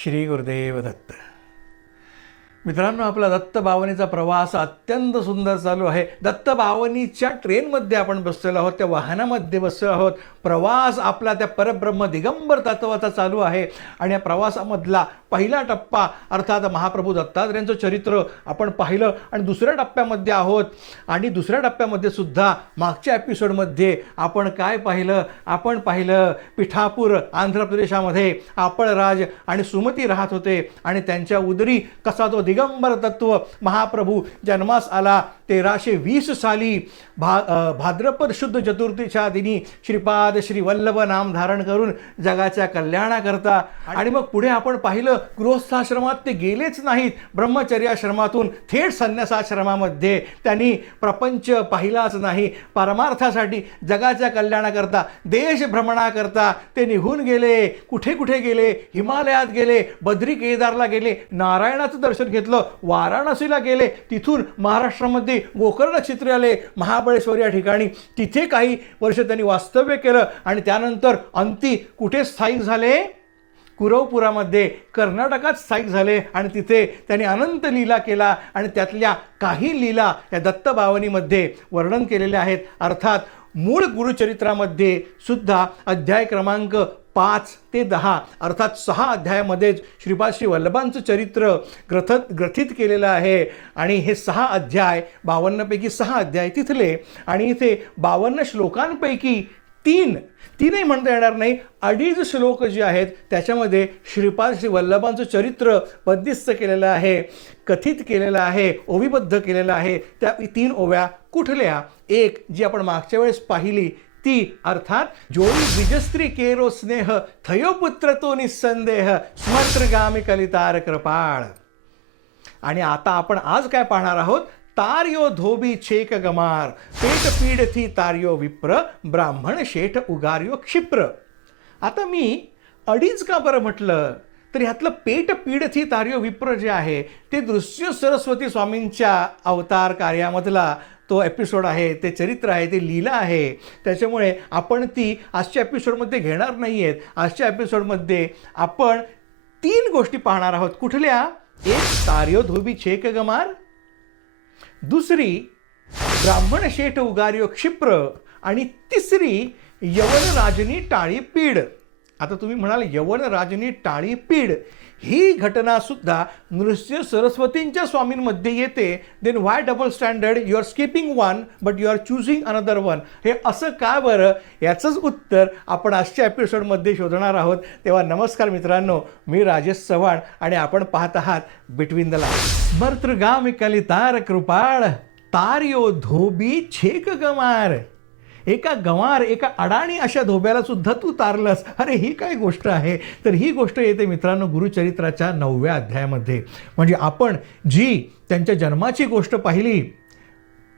श्री गुरुदेव दत्त. मित्रांनो, आपला दत्त बावनीचा प्रवास अत्यंत सुंदर चालू आहे. दत्त बावनीच्या ट्रेनमध्ये आपण बसलेलो आहोत, त्या वाहनामध्ये बसलो आहोत. प्रवास आपला त्या परब्रह्म दिगंबर तत्वाचा चालू आहे आणि या प्रवासामधला पहिला टप्पा अर्थात महाप्रभू दत्तात्रेयांचं चरित्र आपण पाहिलं आणि दुसऱ्या टप्प्यामध्ये आहोत. आणि दुसऱ्या टप्प्यामध्ये सुद्धा मागच्या एपिसोडमध्ये आपण काय पाहिलं? आपण पाहिलं पिठापूर आंध्र प्रदेशामध्ये आपळराज आणि सुमती राहत होते आणि त्यांच्या उदरी कसा तो दिगंबर तत्व महाप्रभू जन्मास आला. 1320 साली भाद्रपद शुद्ध चतुर्थीच्या दिनी श्रीपाद श्री वल्लभ नाम धारण करून जगाच्या कल्याणाकरता. आणि मग पुढे आपण पाहिलं गृहस्थाश्रमात ते गेलेच नाहीत. ब्रह्मचर्याश्रमातून थेट संन्यासाश्रमामध्ये त्यांनी प्रपंच पाहिलाच नाही. परमार्थासाठी जगाच्या कल्याणाकरता देश भ्रमणाकरता ते निघून गेले. कुठे कुठे गेले? हिमालयात गेले, बद्री केदारला गेले, नारायणाचं दर्शन घेतलं, वाराणसीला गेले, तिथून महाराष्ट्रामध्ये गोकर्ण क्षेत्री आले, महाबळेश्वर या ठिकाणी तिथे काही वर्ष त्यांनी वास्तव्य केलं आणि त्यानंतर अंती कुठे स्थायिक झाले? कुरवपुरामध्ये कर्नाटकात स्थायिक झाले आणि तिथे त्यांनी अनंत लीला केला आणि त्यातल्या काही लीला या दत्तबावनीमध्ये वर्णन केलेल्या आहेत. अर्थात मूळ गुरुचरित्रामध्ये सुद्धा अध्याय क्रमांक 5 ते 10 अर्थात 6 अध्यायामध्येच श्रीपाद श्री वल्लभांचं चरित्र ग्रथित केलेलं आहे. आणि हे 6 अध्याय 52पैकी 6 अध्याय तिथले आणि इथे 52 श्लोकांपैकी तीनही म्हणता येणार नाही, 2.5 श्लोक जे आहेत त्याच्यामध्ये श्रीपाद श्री वल्लभांचं चरित्र बद्दिस्त केलेलं आहे, कथित केलेलं आहे, ओवीबद्ध केलेलं आहे. त्या 3 ओव्या कुठल्या? एक जी आपण मागच्या वेळेस पाहिली ती अर्थात जोई द्विजस्त्री केरो स्नेह थयो पुत्र तो निस्संदेह स्मर्त्रगामी कलितार कृपाळ. आणि आता आपण आज काय पाहणार आहोत? तार्यो धोबी छेक गमार पेट पीड थी तार्यो विप्र ब्राह्मण शेठ उगार्यो क्षिप्र. आता मी 2.5 का बरं म्हटलं तर ह्यातलं पेट पीड थी तार्यो विप्र जे आहे ते दृश्य सरस्वती स्वामींच्या अवतार कार्यामधला तो एपिसोड आहे, ते चरित्र आहे, ते लीला आहे. त्याच्यामुळे आपण ती आजच्या एपिसोडमध्ये घेणार नाही आहेत. आजच्या एपिसोडमध्ये आपण 3 गोष्टी पाहणार आहोत. कुठल्या? एक तार्यो धोबी छेक गमार, दुसरी ब्राह्मण शेठ उगार्यो क्षिप्र आणि तिसरी यवन राजनी टाळी पीड. आता तुम्ही म्हणाल यवन राजनी टाळी पीड ही घटना सुद्धा नृसिंह सरस्वतींच्या स्वामींमध्ये येते. Then why double standard? You are skipping one but you are choosing another one. हे असं का बरं? याचंच उत्तर आपण आजच्या एपिसोडमध्ये शोधणार आहोत. तेव्हा नमस्कार मित्रांनो, मी राजेश चव्हाण आणि आपण पाहत आहात बिटवीन द लाईन्स. स्मर्त्रगामी कलितार कृपाळ तार्यो धोबी छेक गमार. एका गंवार, एका अडाणी अशा धोब्याला सुद्धा तू तारलंस. अरे ही काय गोष्ट आहे? तर ही गोष्ट येते मित्रांनो गुरुचरित्राच्या 9व्या अध्यायामध्ये. म्हणजे आपण जी त्यांच्या जन्माची गोष्ट पाहिली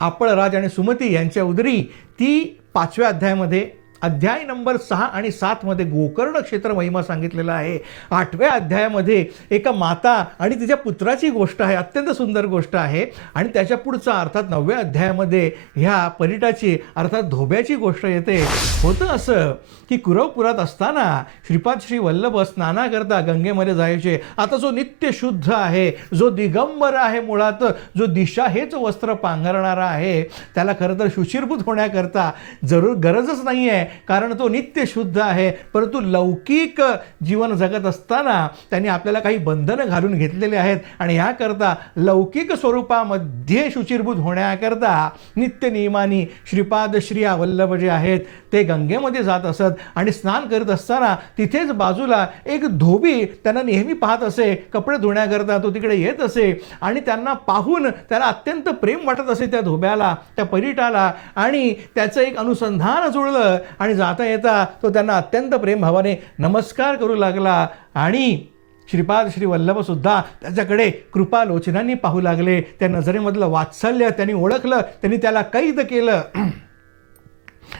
आपळराज आणि सुमती यांच्या उदरी, ती 5व्या अध्यायामध्ये अध्याय नंबर 6 आणि 7 मध्ये गोकर्ण क्षेत्र महिमा सांगितलेला आहे. 8व्या अध्यायामध्ये एका माता आणि तिच्या पुत्राची गोष्ट आहे, अत्यंत सुंदर गोष्ट आहे. आणि त्याच्या पुढचा अर्थात 9व्या अध्यायामध्ये ह्या परिटाची अर्थात धोब्याची गोष्ट येते. होतं असं की कुरवपुरात असताना श्रीपाद श्री वल्लभ स्नानाकरता गंगेमध्ये जायचे. आता जो नित्य शुद्ध आहे, जो दिगंबर आहे, मुळात जो दिशा हेच वस्त्र पांघरणारा आहे, त्याला खरं तर शुचिरभूत होण्याकरता गरजच नाही आहे, कारण तो नित्य शुद्ध आहे. परंतु लौकिक जीवन जगत असताना त्यांनी आपल्याला काही बंधनं घालून घेतलेले आहेत आणि याकरता लौकिक स्वरूपामध्ये शुचिरभूत होण्याकरता नित्य नियमानी श्रीपाद श्री वल्लभ जे आहेत ते गंगेमध्ये जात असत आणि स्नान करत असताना तिथेच बाजूला एक धोबी त्यांना नेहमी पाहत असे. कपडे धुण्याकरता तो तिकडे येत असे आणि त्यांना पाहून त्याला अत्यंत प्रेम वाटत असे त्या धोब्याला, त्या परिटाला. आणि त्याचं एक अनुसंधान जुळलं आणि जाता येता तो त्यांना अत्यंत प्रेमभावाने नमस्कार करू लागला. आणि श्रीपाद श्री वल्लभ सुद्धा त्याच्याकडे कृपालोचनांनी पाहू लागले. त्या नजरेमधलं वात्सल्य त्यांनी ओळखलं, त्यांनी त्याला कैद केलं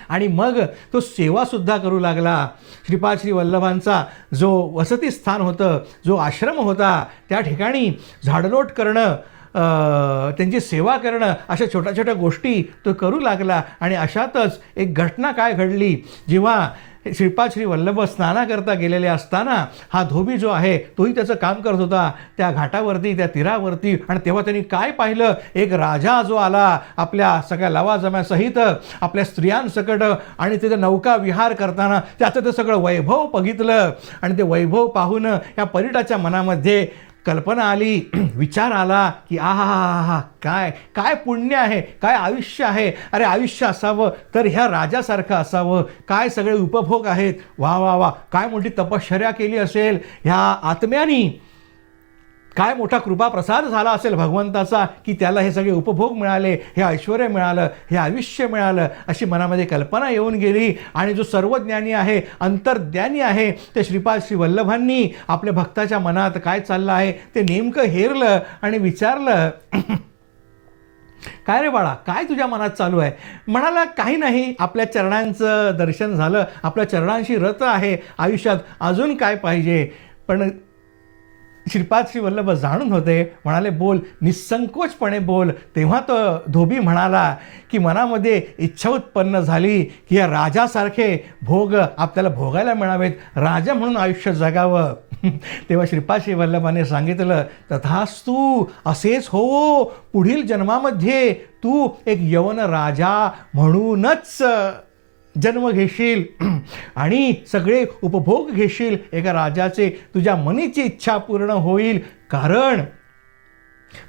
आणि मग तो सेवासुद्धा करू लागला. श्रीपाद श्री वल्लभांचा जो वसतिस्थान होतं, जो आश्रम होता, त्या ठिकाणी झाडलोट करणं, त्यांची सेवा करणं, अशा छोट्या छोट्या गोष्टी तो करू लागला. आणि अशातच एक घटना काय घडली, जेव्हा श्रीपाद श्री वल्लभ स्नानाकरता गेलेले असताना हा धोबी जो आहे तोही त्याचं काम करत होता त्या घाटावरती, त्या तीरावरती. आणि तेव्हा त्यांनी काय पाहिलं, एक राजा जो आला आपल्या सगळ्या लवाजम्यासहित, आपल्या स्त्रियांसकट, आणि तिथे नौका विहार करताना त्याचं ते सगळं वैभव बघितलं. आणि ते वैभव पाहून या पर्यटकाच्या मनामध्ये कल्पना आली, विचार आला की आहा, काय काय पुण्य आहे, काय आयुष्य आहे. अरे आयुष्य असावं तर ह्या राजासारखं असावं. काय सगळे उपभोग आहेत. वा वा वा, काय मोठी तपश्चर्या केली असेल ह्या आत्म्यानी. काय मोठा कृपाप्रसाद झाला असेल भगवंताचा की त्याला हे सगळे उपभोग मिळाले, हे ऐश्वर मिळालं, हे आयुष्य मिळालं, अशी मनामध्ये कल्पना येऊन गेली. आणि जो सर्वज्ञानी आहे, अंतर्ज्ञानी आहे, ते श्रीपाद श्री वल्लभांनी आपल्या भक्ताच्या मनात काय चाललं आहे ते नेमकं हेरलं आणि विचारलं, काय रे बाळा, काय तुझ्या मनात चालू आहे. म्हणाला, काही नाही, आपल्या चरणांचं दर्शन झालं, आपल्या चरणांशी रत आहे, आयुष्यात अजून काय पाहिजे. पण श्रीपाद श्री वल्लभ जाणून होते, म्हणाले, बोल, निसंकोचपणे बोल. तेव्हा तो धोबी म्हणाला की मनामध्ये इच्छा उत्पन्न झाली की या राजासारखे भोग आपल्याला भोगायला मिळावेत, राजा म्हणून आयुष्य जगावं. तेव्हा श्रीपाद श्री वल्लभाने सांगितलं, तथास्तु, असेच हो. पुढील जन्मामध्ये तू एक यवन राजा म्हणूनच जन्म घेशील आणि सगळे उपभोग घेशील. एका राजाचे तुझ्या मनीची इच्छा पूर्ण होईल. कारण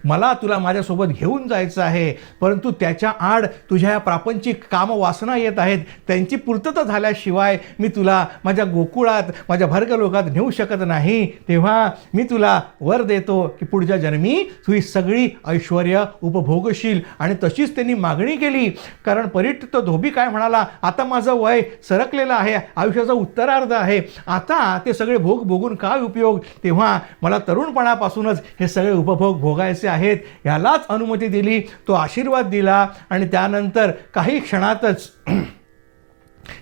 मला तुला माझ्यासोबत घेऊन जायचं आहे, परंतु त्याच्या आड तुझ्या या प्रापंचिक कामवासना येत आहेत. त्यांची पूर्तता झाल्याशिवाय मी तुला माझ्या गोकुळात, माझ्या भर्गलोकात नेऊ शकत नाही. तेव्हा मी तुला वर देतो की पुढच्या जन्मी तू ही सगळी ऐश्वर्य उपभोगशील. आणि तशीच त्यांनी मागणी केली. कारण परिट धोबी काय म्हणाला, आता माझं वय सरकलेलं आहे, आयुष्याचा उत्तरार्ध आहे, आता ते सगळे भोग भोगून काय उपयोग. तेव्हा मला तरुणपणापासूनच हे सगळे उपभोग भोगायचे आहेत. यालाच अनुमती दिली, तो आशीर्वाद दिला. आणि त्यानंतर काही क्षणातच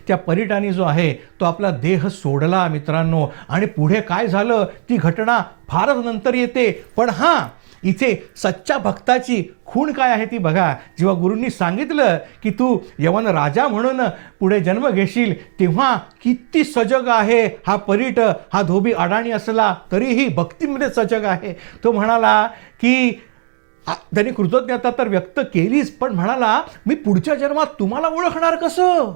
त्या परिटाने जो आहे तो आपला देह सोडला मित्रांनो. आणि पुढे काय झालं ती घटना फारच नंतर येते. पण हां, इथे सच्च्या भक्ताची खूण काय आहे ती बघा. जेव्हा गुरूंनी सांगितलं की तू यवन राजा म्हणून पुढे जन्म घेशील, तेव्हा किती सजग आहे हा परीट. हा धोबी अडाणी असला तरीही भक्तीमध्ये सजग आहे. तो म्हणाला की त्यांनी कृतज्ञता तर व्यक्त केलीच, पण म्हणाला, मी पुढच्या जन्मात तुम्हाला ओळखणार कसं.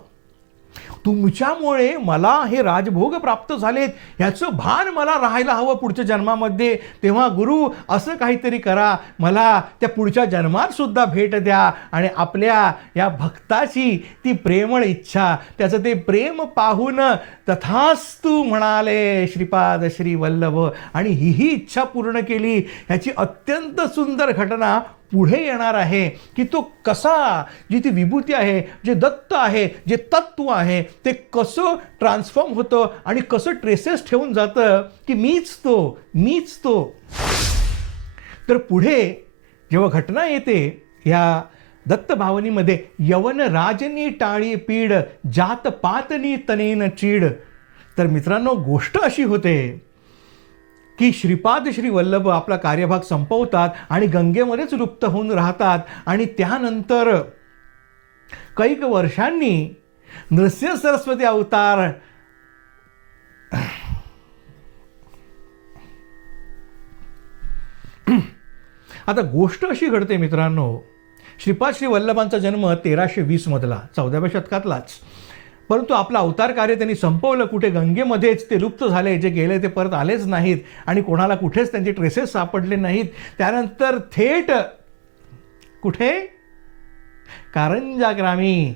तुमच्यामुळे मला हे राजभोग प्राप्त झालेत, ह्याचं भान मला राहायला हवं पुढच्या जन्मामध्ये. तेव्हा गुरु असं काहीतरी करा, मला त्या पुढच्या जन्मात सुद्धा भेट द्या. आणि आपल्या या भक्ताची ती प्रेमळ इच्छा, त्याचं ते प्रेम पाहून तथास्तु म्हणाले श्रीपाद श्री वल्लभ. आणि ही इच्छा पूर्ण केली. ह्याची अत्यंत सुंदर घटना पुढे येणार आहे की तो कसा, जी ती विभूती आहे, जे दत्त आहे, जे तत्व आहे, ते कसं ट्रान्सफॉर्म होतं आणि कसं ट्रेसेस ठेवून जातं की मीच तो. तर पुढे जेव्हा घटना येते या दत्त भावनीमध्ये, यवन राजनी टाळी पीड, जात पातनी तनेन चीड. तर मित्रांनो, गोष्ट अशी होते की श्रीपाद श्री वल्लभ आपला कार्यभाग संपवतात आणि गंगेमध्येच लुप्त होऊन राहतात. आणि त्यानंतर कैक वर्षांनी नृसिंह सरस्वती अवतार आता गोष्ट अशी घडते मित्रांनो, श्रीपाद श्री वल्लभांचा जन्म 1320 मधला, 14व्या शतकातलाच. परंतु आपलं अवतार कार्य त्यांनी संपवलं कुठे, गंगेमध्येच. ते लुप्त झाले, जे गेले ते परत आलेच नाहीत आणि कोणाला कुठेच त्यांचे ट्रेसेस सापडले नाहीत. त्यानंतर थेट कुठे, कारंजा ग्रामी.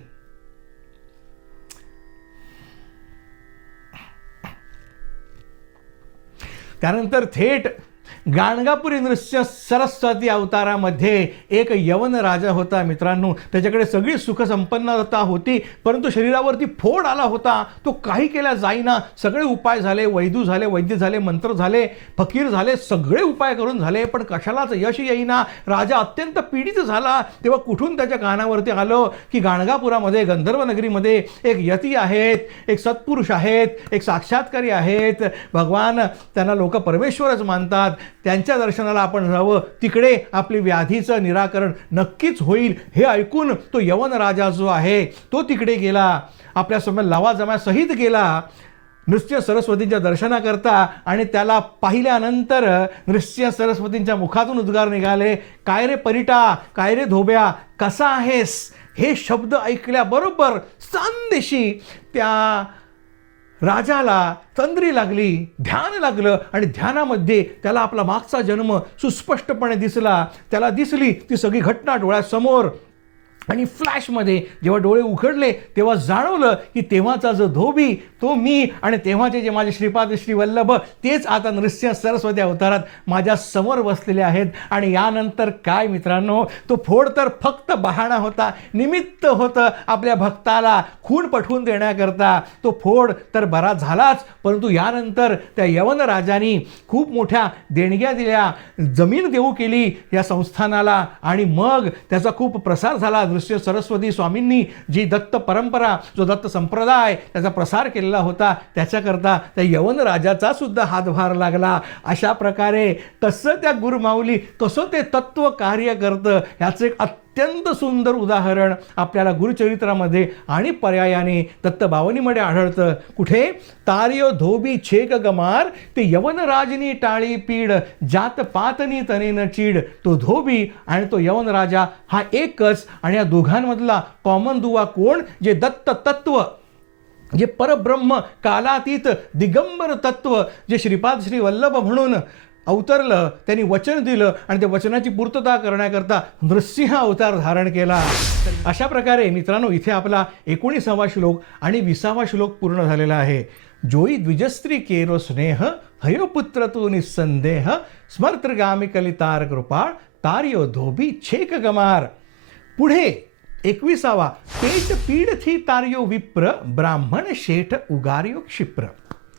त्यानंतर थेट गाणगापुरी नृसिंह सरस्वती अवतारामध्ये एक यवन राजा होता मित्रांनो. त्याच्याकडे सगळी सुखसंपन्नता होती, परंतु शरीरावरती फोड आला होता. तो काही केला जाईना. सगळे उपाय झाले, वैदू झाले, वैद्य झाले, मंत्र झाले, फकीर झाले, सगळे उपाय करून झाले, पण कशालाच यश येईना. राजा अत्यंत पीडित झाला. तेव्हा कुठून त्याच्या कानावरती आलं की गाणगापुरामध्ये, गंधर्व नगरीमध्ये एक यती आहेत, एक सत्पुरुष आहेत, एक साक्षात्कारी आहेत, भगवान त्यांना लोक परमेश्वरच मानतात, त्यांच्या दर्शनाला आपण जावं, तिकडे आपली व्याधीचं निराकरण नक्कीच होईल. हे ऐकून तो यवन राजा जो आहे तो तिकडे गेला. आपल्यासमोर लवाजम्यासहित गेला नृसिंह सरस्वतींच्या दर्शनाकरता, आणि त्याला पाहिल्यानंतर नृसिंह सरस्वतींच्या मुखातून उद्गार निघाले, काय रे परिटा, काय रे धोब्या, कसा आहेस? हे शब्द ऐकल्याबरोबर सांदेशी त्या राजाला तंद्री लागली, ध्यान लागलं, आणि ध्यानामध्ये त्याला आपला मागचा जन्म सुस्पष्टपणे दिसला. त्याला दिसली ती सगळी घटना डोळ्यासमोर, आणि फ्लॅशमध्ये जेव्हा डोळे उघडले तेव्हा जाणवलं की तेव्हाचा जो धोबी तो मी, आणि तेव्हाचे जे माझे श्रीपाद श्री वल्लभ तेच आता नृसिंह सरस्वती अवतारात माझ्या समोर बसलेले आहेत. आणि यानंतर काय मित्रांनो, तो फोड तर फक्त बहाणा होता, निमित्त होतं आपल्या भक्ताला खून पटवून देण्याकरता. तो फोड तर बरा झालाच, परंतु यानंतर त्या यवन राजांनी खूप मोठ्या देणग्या दिल्या, जमीन देऊ केली या संस्थानाला, आणि मग त्याचा खूप प्रसार झाला. नृसिंह सरस्वती स्वामींनी जी दत्त परंपरा, जो दत्त संप्रदाय त्याचा प्रसार केलेला होता, त्याच्याकरता त्या यवन राजाचा सुद्धा हातभार लागला. अशा प्रकारे कसं त्या गुरुमाऊली कसं ते तत्व कार्य करतं ह्याचं एक अत्यंत सुंदर उदाहरण आपल्याला गुरुचरित्रामध्ये आणि पर्यायाने दत्तबावनीमध्ये आढळतं. कुठे? तार्य धोबी छेक गमार, ते यवन राजनी टाळी पीड, जात पातनी तनेन चीड. तो धोबी आणि तो यवन राजा हा एकच, आणि या दोघांमधला कॉमन दुवा कोण? जे दत्त तत्व, जे परब्रह्म कालातीत दिगंबर तत्व, जे श्रीपाद श्री वल्लभ म्हणून अवतरलं, त्यांनी वचन दिलं, आणि त्या वचनाची पूर्तता करण्याकरता नृसिंह अवतार धारण केला. अशा प्रकारे मित्रांनो इथे आपला 19वा श्लोक आणि 20वा श्लोक पूर्ण झालेला आहे. जोई द्विजस्त्री केरो स्नेह, हयो पुत्र तू निस्संदेह, स्मर्तगामी कलितार कृपाळ, तार्यो धोबी छेक गमार. पुढे 21वा, पेट पीड थी तार्यो विप्र, ब्राह्मण शेठ उगार्यो क्षिप्र.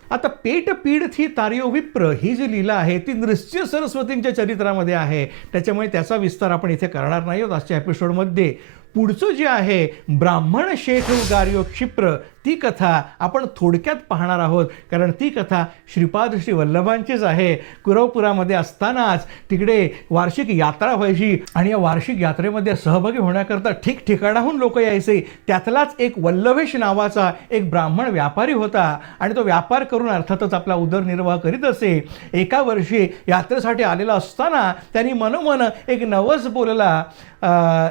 आता पेट पीड थी तार्यो विप्र ही जी लीला आहे ती नृसिंह सरस्वतींच्या चरित्रामध्ये आहे, त्याच्यामुळे त्याचा विस्तार आपण इथे करणार नाही आहोत आजच्या एपिसोडमध्ये. पुढचं जे आहे ब्राह्मण शेठ उगार्यो क्षिप्र, ती कथा आपण थोडक्यात पाहणार आहोत, कारण ती कथा श्रीपाद श्री वल्लभांचीच आहे. कुरवपुरामध्ये असतानाच तिकडे वार्षिक यात्रा व्हायची, आणि या वार्षिक यात्रेमध्ये सहभागी होण्याकरता ठिकठिकाणाहून लोक यायचे. त्यातलाच एक वल्लभेश नावाचा एक ब्राह्मण व्यापारी होता, आणि तो व्यापार करून अर्थातच आपला उदरनिर्वाह करीत असे. एका वर्षी यात्रेसाठी आलेला असताना त्यांनी मनोमन एक नवस बोलला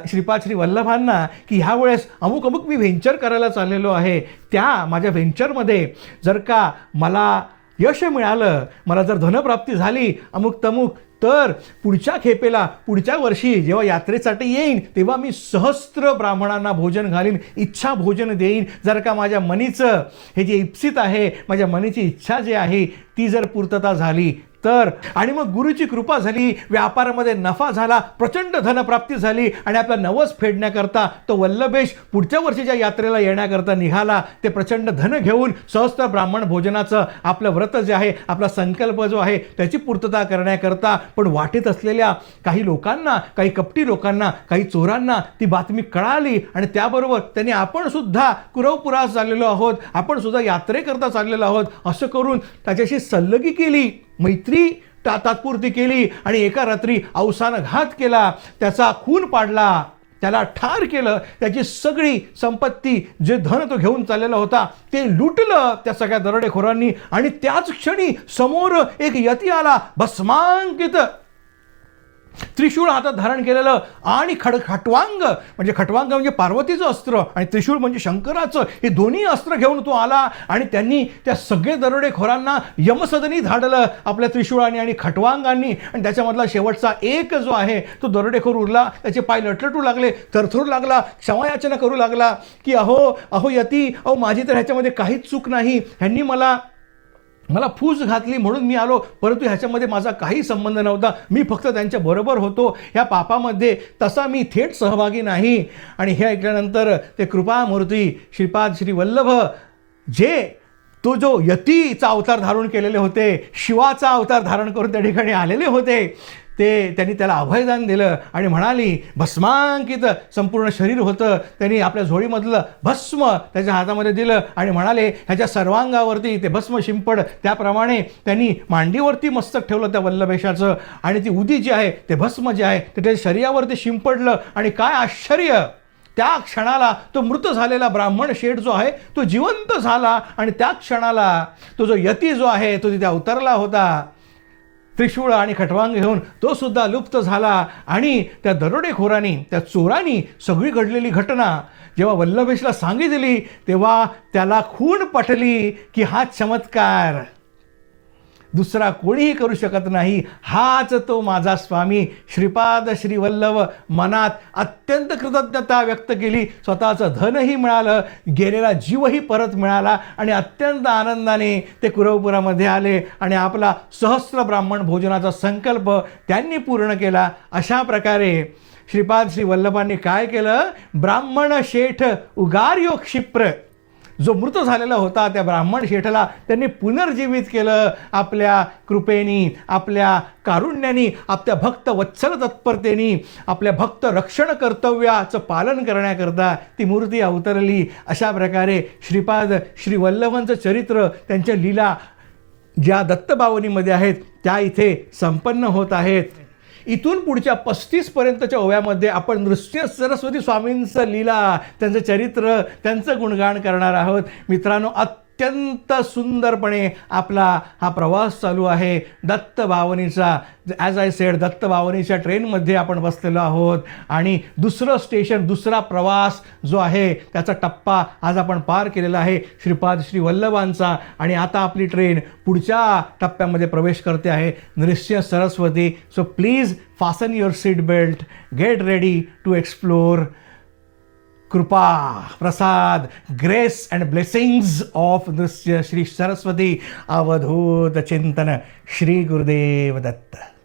श्रीपाद श्री वल्लभांना की ह्या वेळेस अमुक अमुक मी व्हेंचर करायला चाललेलो आहे, त्या माझ्या व्हेंचरमध्ये जर का मला यश मिळालं, मला जर धनप्राप्ती झाली अमुक तमुक, तर पुढच्या खेपेला पुढच्या वर्षी जेव्हा यात्रेसाठी येईन तेव्हा मी सहस्त्र ब्राह्मणांना भोजन घालीन, इच्छा भोजन देईन. जर का माझ्या मनीचं हे जे इप्सित आहे, माझ्या मनीची इच्छा जी आहे ती जर पूर्तता झाली तर, आणि मग गुरुची कृपा झाली, व्यापारामध्ये नफा झाला, प्रचंड धनप्राप्ती झाली, आणि आपला नवस फेडण्याकरता तो वल्लभेश पुढच्या वर्षीच्या यात्रेला येण्याकरता निघाला. ते प्रचंड धन घेऊन सहस्त्र ब्राह्मण भोजनाचं आपलं व्रत जे आहे, आपला संकल्प जो आहे त्याची पूर्तता करण्याकरता. पण वाटेत असलेल्या काही लोकांना, काही कपटी लोकांना, काही चोरांना ती बातमी कळाली, आणि त्याबरोबर त्यांनी आपण सुद्धा कुरवपुरास चाललेलो आहोत, आपण सुद्धा यात्रेकरता चाललेलो आहोत असं करून त्याच्याशी सल्लगी केली, मैत्री तात्पुरती केली, आणि एका रात्री अवसानघात केला, त्याचा खून पाडला, त्याला ठार केलं. त्याची सगळी संपत्ती, जे धन तो घेऊन चाललेला होता ते लुटलं त्या सगळ्या दरोडेखोरांनी. आणि त्याच क्षणी समोर एक यती आला, भस्मांकित त्रिशूळ हातात धारण केलेलं, आणि खटवांग म्हणजे पार्वतीचं अस्त्र, आणि त्रिशूळ म्हणजे शंकराचं, हे दोन्ही अस्त्र घेऊन तो आला. आणि त्यांनी त्या सगळे दरोडेखोरांना यमसदनी धाडलं आपल्या त्रिशूळाने आणि खटवांगांनी. आणि त्याच्यामधला शेवटचा एक जो आहे तो दरोडेखोर उरला, त्याचे पाय लटलटू लागले, थरथरू लागला, क्षमायाचना करू लागला की अहो यती, माझी तर ह्याच्यामध्ये काहीच चूक नाही, ह्यांनी मला फूस घातली म्हणून मी आलो, परंतु ह्याच्यामध्ये माझा काही संबंध नव्हता, मी फक्त त्यांच्या बरोबर होतो, ह्या पापामध्ये तसा मी थेट सहभागी नाही. आणि हे ऐकल्यानंतर ते कृपामूर्ती श्रीपाद श्री वल्लभ, जो यतीचा अवतार धारण केलेले होते, शिवाचा अवतार धारण करून त्या ठिकाणी आलेले होते, त्यांनी त्याला अभयदान दिलं आणि म्हणाली, भस्मांकित संपूर्ण शरीर होतं, त्यांनी आपल्या झोळीमधलं भस्म त्याच्या हातामध्ये दिलं आणि म्हणाले ह्याच्या सर्वांगावरती ते भस्म शिंपड. त्याप्रमाणे त्यांनी मांडीवरती मस्तक ठेवलं त्या वल्लभेशाचं, आणि ती उदी जी आहे ते भस्म जे आहे ते त्याच्या शरीरावरती शिंपडलं. आणि काय आश्चर्य, त्या क्षणाला तो मृत झालेला ब्राह्मण शेठ जो आहे तो जिवंत झाला आणि त्या क्षणाला तो जो यती जो आहे तो तिथे अवतरला होता त्रिशूळ आणि खटवांग घेऊन, तो सुद्धा लुप्त झाला. आणि त्या दरोडेखोरांनी, त्या चोरांनी सगळी घडलेली घटना जेव्हा वल्लभेशला सांगितली तेव्हा त्याला खूण पटली की हा चमत्कार दुसरा कोणीही करू शकत नाही, हाच तो माझा स्वामी श्रीपाद श्री वल्लभ. मनात अत्यंत कृतज्ञता व्यक्त केली, स्वतःचं धनही मिळालं, गेलेला जीवही परत मिळाला आणि अत्यंत आनंदाने ते कुरवपुरामध्ये आले आणि आपला सहस्र ब्राह्मण भोजनाचा संकल्प त्यांनी पूर्ण केला. अशा प्रकारे श्रीपाद श्री वल्लभांनी काय केलं, ब्राह्मण शेठ उगार्यो क्षिप्र, जो मृत झालेला होता त्या ब्राह्मण शेठला त्यांनी पुनर्जीवित केलं आपल्या कृपेनी, आपल्या कारुण्यानी, आपल्या भक्त वत्सल तत्परतेनी. आपल्या भक्त रक्षण कर्तव्याचं पालन करण्याकरता ती मूर्ती अवतरली. अशा प्रकारे श्रीपाद श्री वल्लभांचं चरित्र, त्यांच्या लीला ज्या दत्तबावनीमध्ये आहेत त्या इथे संपन्न होत आहेत. इथून पुढच्या 35 पर्यंतच्या ओव्यामध्ये आपण नृसिंह सरस्वती स्वामींचं लीला, त्यांचं चरित्र, त्यांचं गुणगान करणार आहोत. मित्रांनो, अत्यंत सुंदरपणे आपला हा प्रवास चालू आहे दत्तबावनीचा. ॲज आय सेड, दत्तबावनीच्या ट्रेनमध्ये आपण बसलेलो आहोत आणि दुसरं स्टेशन, दुसरा प्रवास जो आहे त्याचा टप्पा आज आपण पार केलेला आहे श्रीपाद श्री वल्लभांचा. आणि आता आपली ट्रेन पुढच्या टप्प्यामध्ये प्रवेश करते आहे, Nrusimha Saraswati. So please fasten your seat belt, get ready to explore कृपा, प्रसाद, grace and blessings of Nrsimha Shri Saraswati. Avadhoot चिंतन. श्री गुरुदेव दत्त.